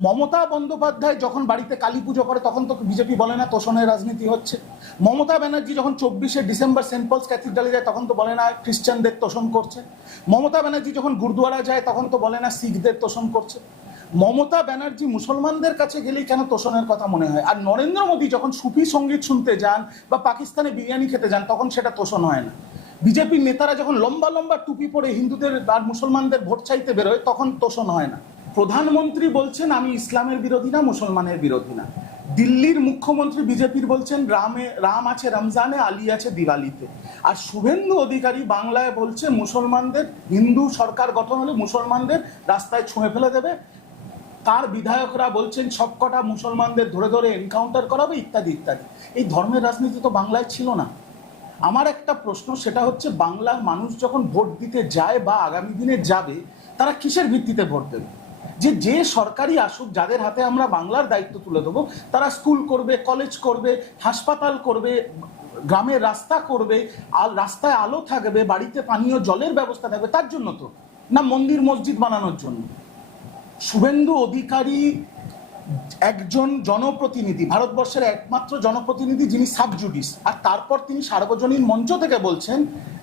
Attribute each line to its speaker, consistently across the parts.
Speaker 1: মমতা বন্দ্যোপাধ্যায় যখন বাড়িতে কালী পুজো করে, তখন তো বিজেপি বলে না, তোষণের রাজনীতি হচ্ছে। মমতা ব্যানার্জি যখন চব্বিশে ডিসেম্বর সেন্ট পলস ক্যাথিড্রালে যায়, তখন তো বলে না খ্রিস্টানদের তোষণ করছে। মমতা ব্যানার্জি যখন গুরুদুয়ারা যায়, তখন তো বলে না, শিখদের তোষণ করছে। মমতা ব্যানার্জি মুসলমানদের কাছে গেলেই কেন তোষণের কথা মনে হয়? আর নরেন্দ্র মোদী যখন সুফি সংগীত শুনতে যান বা পাকিস্তানে বিরিয়ানি খেতে যান, তখন সেটা তোষণ হয় না। বিজেপির নেতারা যখন লম্বা লম্বা টুপি পরে হিন্দুদের আর মুসলমানদের ভোট চাইতে বেরোয়, তখন তোষণ হয় না। প্রধানমন্ত্রী বলছেন, আমি ইসলামের বিরোধী না, মুসলমানের বিরোধী না। দিল্লির মুখ্যমন্ত্রী বিজেপির বলছেন, রামে, রাম আছে রমজানে, আলী আছে দিওয়ালিতে। আর শুভেন্দু অধিকারী বাংলায় বলছে, মুসলমানদের, হিন্দু সরকার গঠন হলে মুসলমানদের রাস্তায় ছুঁয়ে ফেলে দেবে। তার বিধায়করা বলছেন সবকটা মুসলমানদের ধরে ধরে এনকাউন্টার করাবে, ইত্যাদি ইত্যাদি। এই ধর্মের রাজনীতি তো বাংলায় ছিল না। আমার একটা প্রশ্ন, সেটা হচ্ছে, বাংলার মানুষ যখন ভোট দিতে যায় বা আগামী দিনে যাবে, তারা কিসের ভিত্তিতে ভোট দেবে? যে যে সরকারি আসুক, যাদের হাতে আমরা বাংলার দায়িত্ব তুলে দেবো, তারা স্কুল করবে, কলেজ করবে, হাসপাতাল করবে, গ্রামের রাস্তা করবে আর রাস্তায় আলো থাকবে, বাড়িতে পানীয়, জলের ব্যবস্থা থাকবে, তার জন্য তো। না মন্দির, মসজিদ বানানোর জন্য। শুভেন্দু অধিকারী একজন জনপ্রতিনিধি, ভারতবর্ষের একমাত্র জনপ্রতিনিধি যিনি সাবজুডিস। আর তারপর তিনি সার্বজনীন মঞ্চ থেকে বলছেন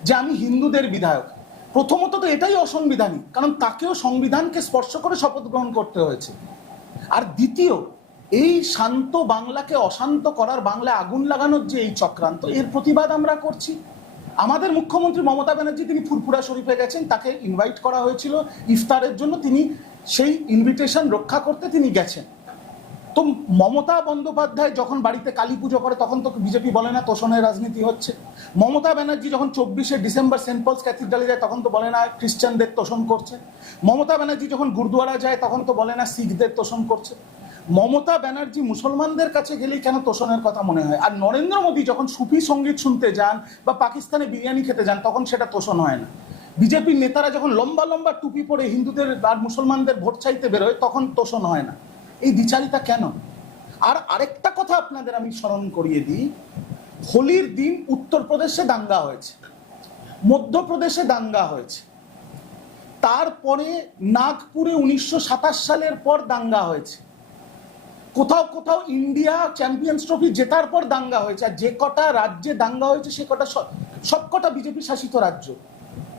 Speaker 1: যে আমি হিন্দুদের বিধায়ক। প্রথমত তো এটাই অসংবিধানিক, কারণ তাকেও সংবিধানকে স্পর্শ করে শপথ গ্রহণ করতে হয়েছে। আর দ্বিতীয়, এই শান্ত বাংলাকে অশান্ত করার বাংলায় আগুন লাগানোর যে এই চক্রান্ত, এর প্রতিবাদ আমরা করছি। আমাদের মুখ্যমন্ত্রী মমতা ব্যানার্জি, তিনি ফুরফুরা শরীফে গেছেন, তাকে ইনভাইট করা হয়েছিল। ইফতারের জন্য তিনি সেই ইনভিটেশন রক্ষা করতে তিনি গেছেন। তো মমতা বন্দ্যোপাধ্যায় যখন বাড়িতে কালী পুজো করে, তখন তো বিজেপি বলে না তোষণের রাজনীতি হচ্ছে। মমতা ব্যানার্জি যখন চব্বিশে ডিসেম্বর সেন্ট পলস ক্যাথিড্রালে যায়, তখন তো বলে না খ্রিস্টানদের তোষণ করছে। মমতা ব্যানার্জি যখন গুরুদুয়ারা যায়, তখন তো বলে না শিখদের তোষণ করছে। মমতা ব্যানার্জি মুসলমানদের কাছে গেলেই কেন তোষণের কথা মনে হয়? আর নরেন্দ্র মোদী যখন সুফি সংগীত শুনতে যান বা পাকিস্তানে বিরিয়ানি খেতে যান, তখন সেটা তোষণ হয় না। বিজেপির নেতারা যখন লম্বা লম্বা টুপি পরে হিন্দুদের আর মুসলমানদের ভোট চাইতে বেরোয়, তখন তোষণ হয় না। এই দ্বিচারিতা কেন? আর আরেকটা কথা আপনাদের আমি স্মরণ করিয়ে দিই, হোলির দিন উত্তরপ্রদেশে দাঙ্গা হয়েছে, মধ্যপ্রদেশে দাঙ্গা হয়েছে। তারপরে নাগপুরে উনিশশো সাতাশ সালের পর দাঙ্গা হয়েছে। কোথাও কোথাও ইন্ডিয়া চ্যাম্পিয়ন্স ট্রফি জেতার পর দাঙ্গা হয়েছে, আর যে কটা রাজ্যে দাঙ্গা হয়েছে, সে কটা সব- সবকটা বিজেপি শাসিত রাজ্য।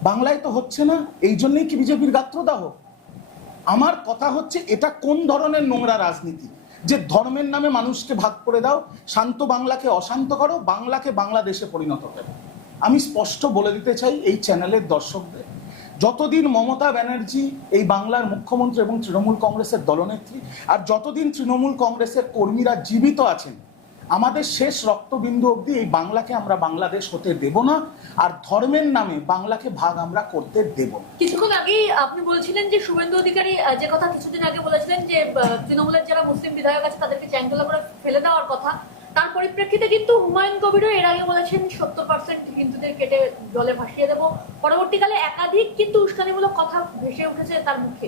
Speaker 1: বাংলায় তো হচ্ছে না, এই জন্যই কি বিজেপির গাত্রদাহ? আমার কথা হচ্ছে এটা কোন ধরনের নোংরা রাজনীতি? যে ধর্মের নামে মানুষকে ভাগ করে দাও, শান্ত বাংলাকে অশান্ত করো, বাংলাকে বাংলাদেশে পরিণত করো। আমি স্পষ্ট বলে দিতে চাই এই চ্যানেলের দর্শকদের, যতদিন মমতা ব্যানার্জি এই বাংলার মুখ্যমন্ত্রী এবং তৃণমূল কংগ্রেসের দলনেত্রী, আর যতদিন তৃণমূল কংগ্রেসের কর্মীরা জীবিত আছেন আমাদের শেষ রক্তবিন্দু অবধি এই বাংলাকে আমরা বাংলাদেশ হতে দেব না, আর ধর্মের নামে বাংলাকে ভাগ আমরা করতে দেব
Speaker 2: কিছুক্ষণ আগেই আপনি বলছিলেন যে শুভেন্দু অধিকারী যে কথা কিছুদিন আগে বলেছিলেন যে তৃণমূলের যারা মুসলিম বিধায়ক আছে তাদেরকে চ্যাংদোলা করে ফেলে দেওয়ার কথা। তার পরিপ্রেক্ষিতে কিন্তু হুমায়ুন কবিরও এর আগে বলেছেন, সত্তর পার্সেন্ট হিন্দুদের কেটে জলে ভাসিয়ে দেবো। পরবর্তীকালে একাধিক কিন্তু উস্কানিমূলক কথা ভেসে উঠেছে তার মুখে।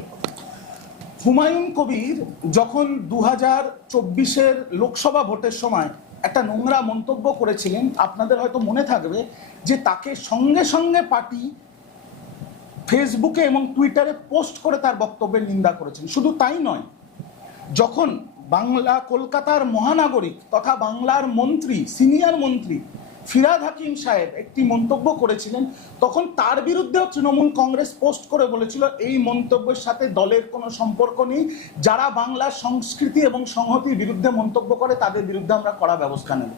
Speaker 1: হুমায়ুন কবির যখন দু হাজার চব্বিশের লোকসভা ভোটের সময় একটা নোংরা মন্তব্য করেছিলেন, আপনাদের হয়তো মনে থাকবে যে তাকে সঙ্গে সঙ্গে পার্টি ফেসবুকে এবং টুইটারে পোস্ট করে তার বক্তব্যের নিন্দা করেছেন। শুধু তাই নয়, যখন বাংলা কলকাতার মহানাগরিক তথা বাংলার মন্ত্রী, সিনিয়র মন্ত্রী ফিরাদ হাকিম সাহেব একটি মন্তব্য করেছিলেন, তখন তার বিরুদ্ধেও তৃণমূল কংগ্রেস পোস্ট করে বলেছিল, এই মন্তব্যের সাথে দলের কোনো সম্পর্ক নেই। যারা বাংলার সংস্কৃতি এবং সংহতির বিরুদ্ধে মন্তব্য করে, তাদের বিরুদ্ধে আমরা কড়া ব্যবস্থা নেব।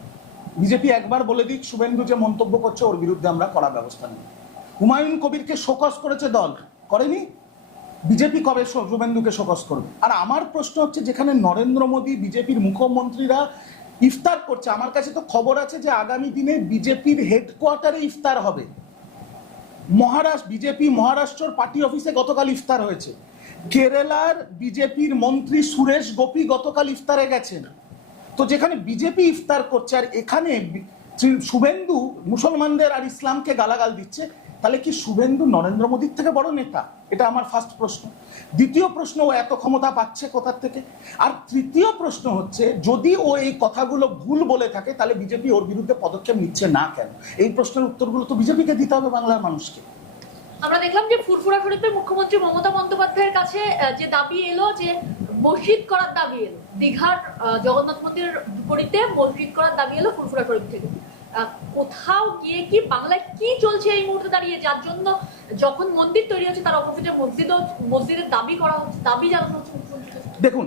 Speaker 1: বিজেপি একবার বলে দিক, শুভেন্দু যে মন্তব্য করছে, ওর বিরুদ্ধে আমরা কড়া ব্যবস্থা নেব। হুমায়ুন কবিরকে শোকস করেছে দল, করেনি? বিজেপি কবে শুভেন্দুকে শোকস করবে? আর আমার প্রশ্ন হচ্ছে, যেখানে নরেন্দ্র মোদী, বিজেপির মুখ্যমন্ত্রীরা ইফতার করছে। আমার কাছে তো খবর আছে যে আগামী দিনে বিজেপির হেডকোয়ার্টারে ইফতার হবে। মহারাষ্ট্র, বিজেপি মহারাষ্ট্রর পার্টি অফিসে গতকাল ইফতার হয়েছে। কেরালার বিজেপির মন্ত্রী সুরেশ গোপী গতকাল ইফতারে গেছেন। তো যেখানে বিজেপি ইফতার করছে আর এখানে শুভেন্দু মুসলমানদের আর ইসলামকে গালাগাল দিচ্ছে তাহলে কি শুভেন্দু নরেন্দ্র মোদীর থেকে বড় নেতা? এটা আমার ফার্স্ট প্রশ্ন। দ্বিতীয় প্রশ্ন, ও এত ক্ষমতা পাচ্ছে কোথার থেকে? আর তৃতীয় প্রশ্ন হচ্ছে, যদি ও এই কথাগুলো ভুল বলে থাকে, তাহলে বিজেপি ওর বিরুদ্ধে পদক্ষেপ নিচ্ছে না কেন? এই প্রশ্নের উত্তরগুলো তো বিজেপিকে দিতে হবে বাংলার মানুষকে।
Speaker 2: আমরা দেখলাম যে ফুরফুরা শরীফের মুখ্যমন্ত্রী মমতা বন্দ্যোপাধ্যায়ের কাছে যে দাবি এলো যে মসজিদ করার দাবি এলো। দীঘার জগন্নাথ মন্দিরের বিপরীতে মসজিদ করার দাবি এলো ফুরফুরা শরীফ থেকে। কোথাও গিয়ে কি বাংলায় কি চলছে এই মুহূর্তে দাঁড়িয়ে, যার জন্য যখন মন্দির তৈরি হচ্ছে তার অপোজিটে মসজিদও, মসজিদের দাবি করা হচ্ছে, দাবি জানানো হচ্ছে
Speaker 1: দেখুন,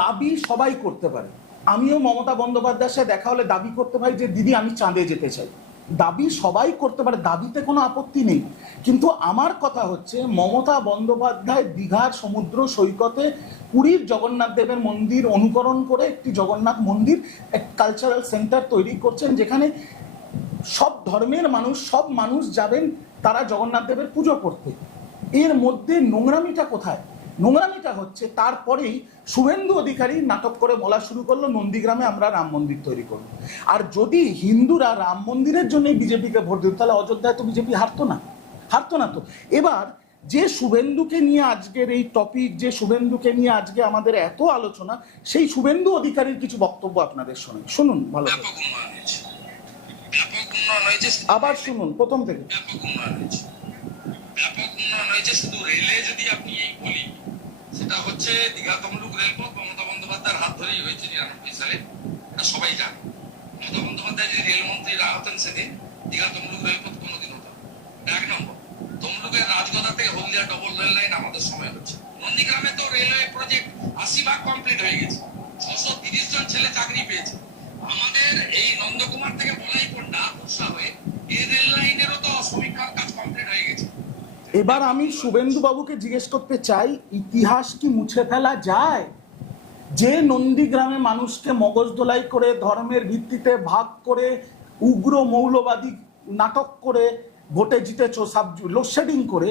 Speaker 1: দাবি সবাই করতে পারে। আমিও মমতা বন্দ্যোপাধ্যায়ের সাথে দেখা হলে দাবি করতে পারি যে, দিদি, আমি চাঁদে যেতে চাই। দাবি সবাই করতে পারে, দাবিতে কোনো আপত্তি নেই। কিন্তু আমার কথা হচ্ছে, মমতা বন্দ্যোপাধ্যায় দীঘার সমুদ্র সৈকতে পুরীর জগন্নাথ দেবের মন্দির অনুকরণ করে একটি জগন্নাথ মন্দির, এক কালচারাল সেন্টার তৈরি করছেন, যেখানে সব ধর্মের মানুষ, সব মানুষ যাবেন তারা জগন্নাথ দেবের পুজো করতে। এর মধ্যে নোংরামিটা কোথায়? নোংরামিটা হচ্ছে তারপরেই শুভেন্দু অধিকারী নাটক করে বলা শুরু করল, নন্দীগ্রামে আমরা রাম মন্দির তৈরি করব। আর যদি হিন্দুরা রাম মন্দিরের জন্য বিজেপিকে ভোট দিত, তাহলে অযোধ্যায় তো বিজেপি হারতো না। হারতো না তো। এবার যে শুভেন্দুকে নিয়ে আজকের এই টপিক যে শুভেন্দুকে নিয়ে আজকে আমাদের এত আলোচনা, সেই শুভেন্দু অধিকারীর কিছু বক্তব্য আপনাদের শোনাই। শুনুন ভালো করে।
Speaker 3: ব্যাপক উন্নয়ন হয়েছে
Speaker 1: আবার শুনুন প্রথম থেকে।
Speaker 3: ব্যাপক উন্নয়ন হয়েছে ব্যাপক উন্নয়ন হয়েছে শুধু রেলে যদি আপনি এই বলি সেটা হচ্ছে দীঘা তমলুক রেলপথ মমতা বন্দ্যোপাধ্যায়ের হাত ধরেই হয়েছে নিরানব্বই সালে। এটা সবাই জানে। মমতা বন্দ্যোপাধ্যায় যদি রেলমন্ত্রী না হতেন সেদিন দীঘা তমলুক রেলপথ কোনোদিন হতো এক নম্বর। তমলুকের রাজগদা থেকে হলদিয়া ডবল রেল লাইন আমাদের সময় হচ্ছে। নন্দীগ্রামে তো রেলওয়ে প্রজেক্ট আশি ভাগ কমপ্লিট হয়ে গেছে। ছশো তিরিশ জন ছেলে চাকরি পেয়েছে। আমাদের এই নন্দকুমার থেকে বলাই কোনটা এই রেল লাইনেরও তো সমীক্ষার কাজ কমপ্লিট হয়ে গেছে।
Speaker 1: এবার আমি শুভেন্দু বাবুকে জিজ্ঞেস করতে চাই, ইতিহাস কি মুছে ফেলা যায়? যে নন্দীগ্রামে মানুষকে মগজ দোলাই করে, ধর্মের ভিত্তিতে ভাগ করে, উগ্র মৌলবাদী নাটক করে ভোটে জিতেছ, সাব লোডশেডিং করে,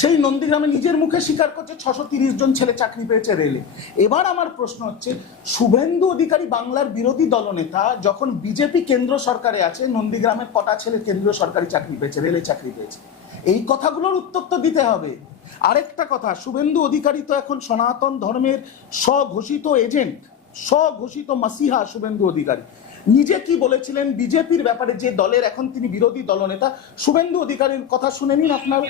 Speaker 1: সেই নন্দীগ্রামে নিজের মুখে স্বীকার করছে ছশো তিরিশ জন ছেলে চাকরি পেয়েছে রেলে এবার আমার প্রশ্ন হচ্ছে, শুভেন্দু অধিকারী বাংলার বিরোধী দলনেতা যখন বিজেপি কেন্দ্র সরকারে আছে নন্দীগ্রামের কটা ছেলে কেন্দ্রীয় সরকারি চাকরি পেয়েছে রেলে চাকরি পেয়েছে? এই কথাগুলোর উত্তর তো দিতে হবে। আরেকটা কথা, শুভেন্দু অধিকারী তো এখন সনাতন ধর্মের স্বঘোষিত এজেন্ট স্বঘোষিত মাসিহা শুভেন্দু অধিকারী। নিজে কি বলেছিলেন? বিজেপির ব্যাপারে যে দলের এখন তিনি বিরোধী দলনেতা, শুভেন্দু অধিকারীর কথা শুনে নিন আপনার।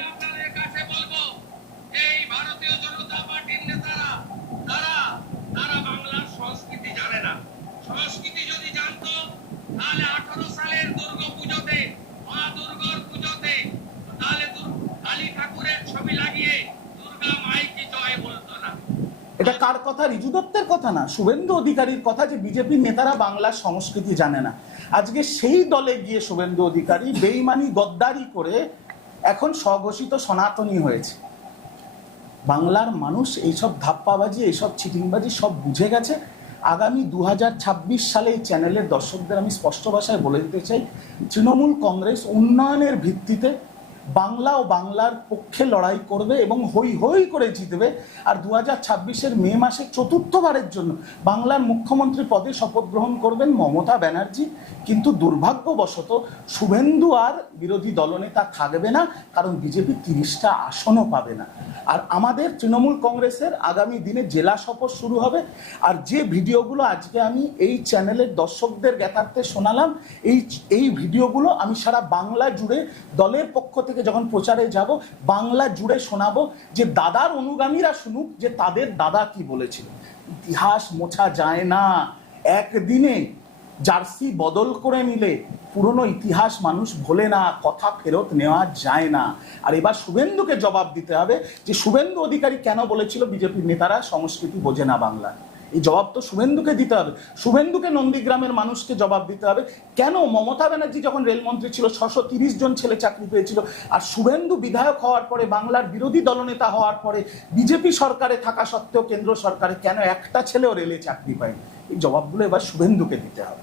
Speaker 1: কথা, রিজু দত্তের কথা না, শুভেন্দু অধিকারীর কথা যে বিজেপির নেতারা বাংলার সংস্কৃতি জানে না। আজকে সেই দলে গিয়ে শুভেন্দু অধিকারী বেইমানি, গদ্দারি করে এখন স্বঘোষিত সনাতনী হয়েছে। বাংলার মানুষ এইসব ধাপ্পাবাজি, এইসব চিটিংবাজি সব বুঝে গেছে। আগামী দু হাজার ছাব্বিশ সালে এই চ্যানেলের দর্শকদের আমি স্পষ্ট ভাষায় বলে দিতে চাই, তৃণমূল কংগ্রেস উন্নয়নের ভিত্তিতে বাংলা ও বাংলার পক্ষে লড়াই করবে এবং হই হই করে জিতবে। আর দু হাজার ছাব্বিশের মে মাসে চতুর্থবারের জন্য বাংলার মুখ্যমন্ত্রী পদে শপথ গ্রহণ করবেন মমতা ব্যানার্জি। কিন্তু দুর্ভাগ্যবশত শুভেন্দু আর বিরোধী দলনেতা থাকবে না, কারণ বিজেপি তিরিশটা আসনও পাবে না। আর আমাদের তৃণমূল কংগ্রেসের আগামী দিনে জেলা সফর শুরু হবে। আর যে ভিডিওগুলো আজকে আমি এই চ্যানেলের দর্শকদের জ্ঞাতার্থে শোনালাম, এই এই ভিডিওগুলো আমি সারা বাংলা জুড়ে দলের পক্ষ থেকে যখন প্রচারে যাব, বাংলা জুড়ে শোনাবো যে দাদার অনুগামীরা শুনুক যে তাদের দাদা কি বলেছিল। ইতিহাস মোছা যায় না। একদিনে জার্সি বদল করে নিলে পুরনো ইতিহাস মানুষ ভোলে না, কথা ফেরত নেওয়া যায় না। আর এবার শুভেন্দুকে জবাব দিতে হবে যে, শুভেন্দু অধিকারী কেন বলেছিল, বিজেপির নেতারা সংস্কৃতি বোঝে না বাংলা এই জবাব তো শুভেন্দুকে দিতে হবে। শুভেন্দুকে নন্দীগ্রামের মানুষকে জবাব দিতে হবে। কেন মমতা ব্যানার্জি যখন রেলমন্ত্রী ছিল, ছশো তিরিশ জন ছেলে চাকরি পেয়েছিল আর শুভেন্দু বিধায়ক হওয়ার পরে, বাংলার বিরোধী দলনেতা হওয়ার পরে, বিজেপি সরকারে থাকা সত্ত্বেও কেন্দ্র সরকারে কেন একটা ছেলেও রেলে চাকরি পায়নি? এই জবাবগুলো এবার শুভেন্দুকে দিতে হবে।